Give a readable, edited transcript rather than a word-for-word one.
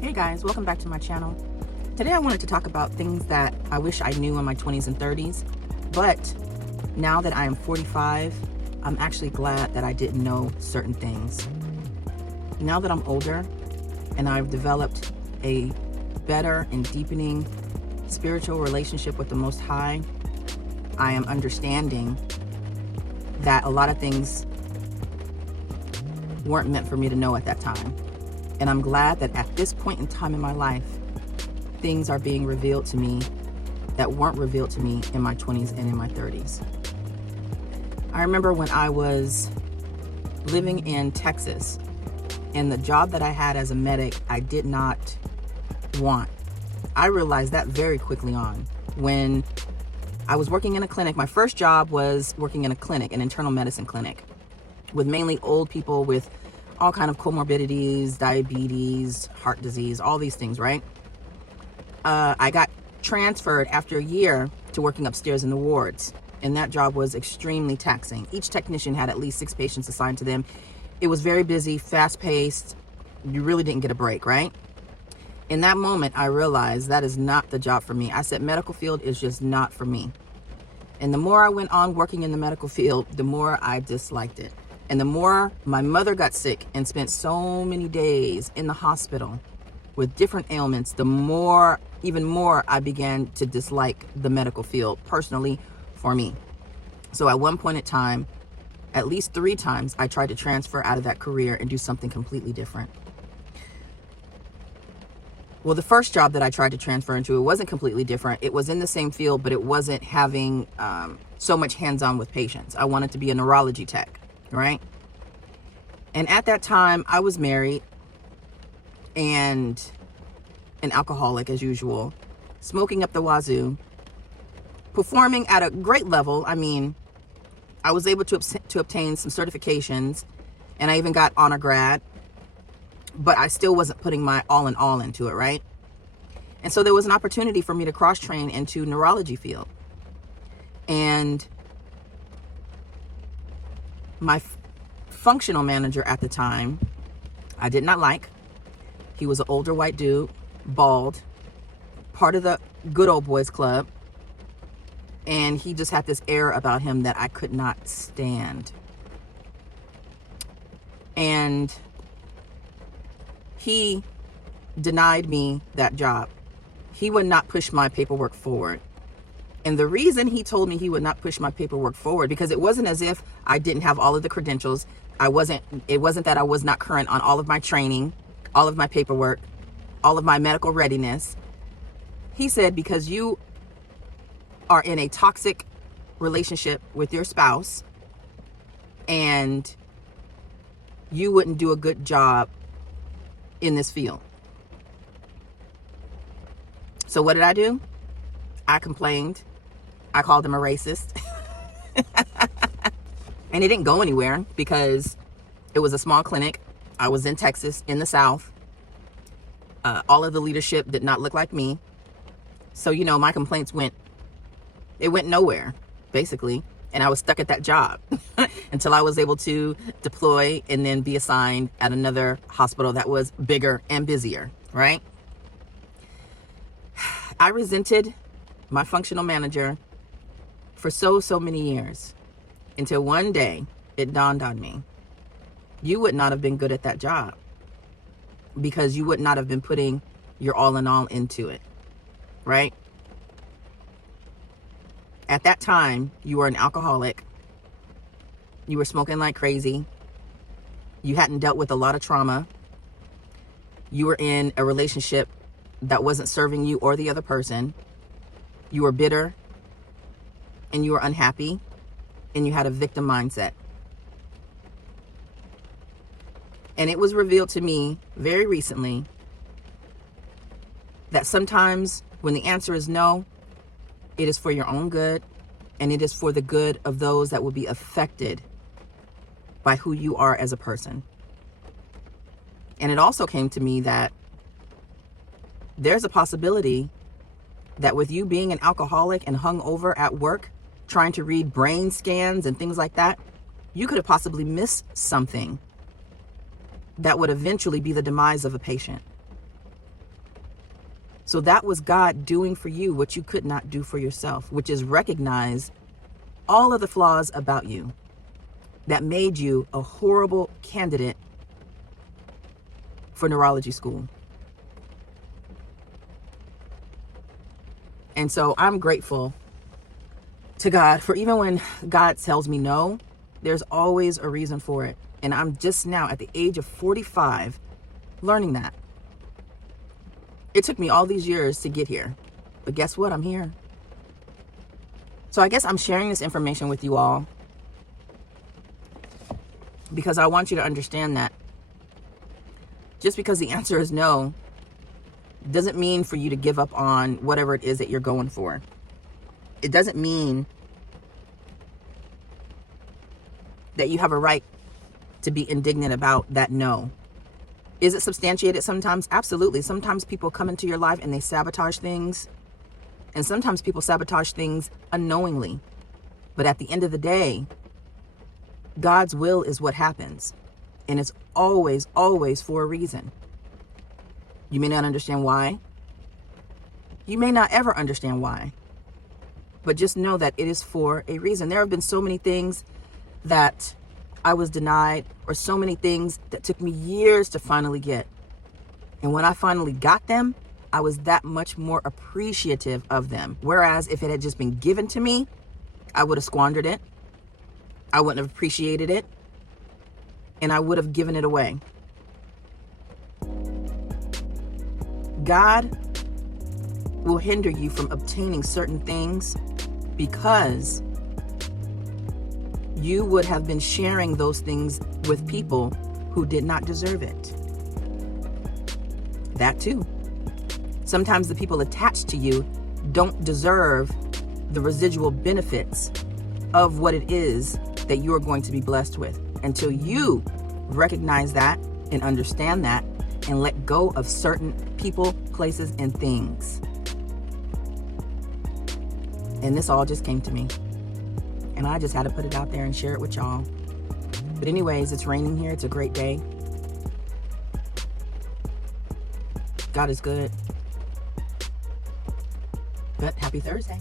Hey guys, welcome back to my channel. Today I wanted to talk about things that I wish I knew in my 20s and 30s, but now that I am 45, I'm actually glad that I didn't know certain things. Now that I'm older and I've developed a better and deepening spiritual relationship with the Most High, I am understanding that a lot of things weren't meant for me to know at that time. And I'm glad that at this point in time in my life, things are being revealed to me that weren't revealed to me in my 20s and in my 30s. I remember when I was living in Texas, and the job that I had as a medic, I did not want. I realized that very quickly on. When I was working in a clinic, my first job was working in a clinic, an internal medicine clinic, with mainly old people with all kind of comorbidities, diabetes, heart disease, all these things, right? I got transferred after a year to working upstairs in the wards, and that job was extremely taxing. Each technician had at least 6 patients assigned to them. It was very busy, fast-paced. You really didn't get a break, right? In that moment, I realized that is not the job for me. I said medical field is just not for me. And the more I went on working in the medical field, the more I disliked it. And the more my mother got sick and spent so many days in the hospital with different ailments, the more, even more, I began to dislike the medical field personally for me. So at one point in time, at least 3 times, I tried to transfer out of that career and do something completely different. Well, the first job that I tried to transfer into, it wasn't completely different. It was in the same field, but it wasn't having so much hands-on with patients. I wanted to be a neurology tech, right? And at that time, I was married and an alcoholic as usual, smoking up the wazoo, performing at a great level. I mean, I was able to obtain some certifications, and I even got honor grad, but I still wasn't putting my all in all into it, right? And so there was an opportunity for me to cross-train into neurology field. And my functional manager at the time, I did not like. He was an older white dude, bald, part of the good old boys club. And he just had this air about him that I could not stand. And he denied me that job. He would not push my paperwork forward. And the reason he told me he would not push my paperwork forward, because it wasn't as if I didn't have all of the credentials. It wasn't that I was not current on all of my training, all of my paperwork, all of my medical readiness. He said, because you are in a toxic relationship with your spouse and you wouldn't do a good job in this field. So what did I do? I complained. I called him a racist. And it didn't go anywhere because it was a small clinic. I was in Texas, in the South. All of the leadership did not look like me. So, my complaints went nowhere, basically. And I was stuck at that job until I was able to deploy and then be assigned at another hospital that was bigger and busier, right? I resented my functional manager for so many years until one day it dawned on me. You would not have been good at that job because you would not have been putting your all in all into it, right? At that time, you were an alcoholic. You were smoking like crazy. You hadn't dealt with a lot of trauma. You were in a relationship that wasn't serving you or the other person. You were bitter and you were unhappy and you had a victim mindset. And it was revealed to me very recently that sometimes when the answer is no, it is for your own good, and it is for the good of those that will be affected by who you are as a person. And it also came to me that there's a possibility that with you being an alcoholic and hung over at work, trying to read brain scans and things like that, you could have possibly missed something that would eventually be the demise of a patient. So that was God doing for you what you could not do for yourself, which is recognize all of the flaws about you that made you a horrible candidate for neurology school. And so I'm grateful to God for, even when God tells me no, there's always a reason for it. And I'm just now at the age of 45 learning that. It took me all these years to get here, but guess what? I'm here. So I guess I'm sharing this information with you all because I want you to understand that just because the answer is no doesn't mean for you to give up on whatever it is that you're going for. It doesn't mean that you have a right to be indignant about that no. Is it substantiated sometimes? Absolutely. Sometimes people come into your life and they sabotage things. And sometimes people sabotage things unknowingly. But at the end of the day, God's will is what happens. And it's always, always for a reason. You may not understand why. You may not ever understand why. But just know that it is for a reason. There have been so many things that I was denied, or so many things that took me years to finally get. And when I finally got them, I was that much more appreciative of them. Whereas if it had just been given to me, I would have squandered it. I wouldn't have appreciated it. And I would have given it away. God will hinder you from obtaining certain things because you would have been sharing those things with people who did not deserve it. That too. Sometimes the people attached to you don't deserve the residual benefits of what it is that you are going to be blessed with until you recognize that and understand that and let go of certain people, places, and things. And this all just came to me. And I just had to put it out there and share it with y'all. But anyways, it's raining here. It's a great day. God is good. But happy Thursday.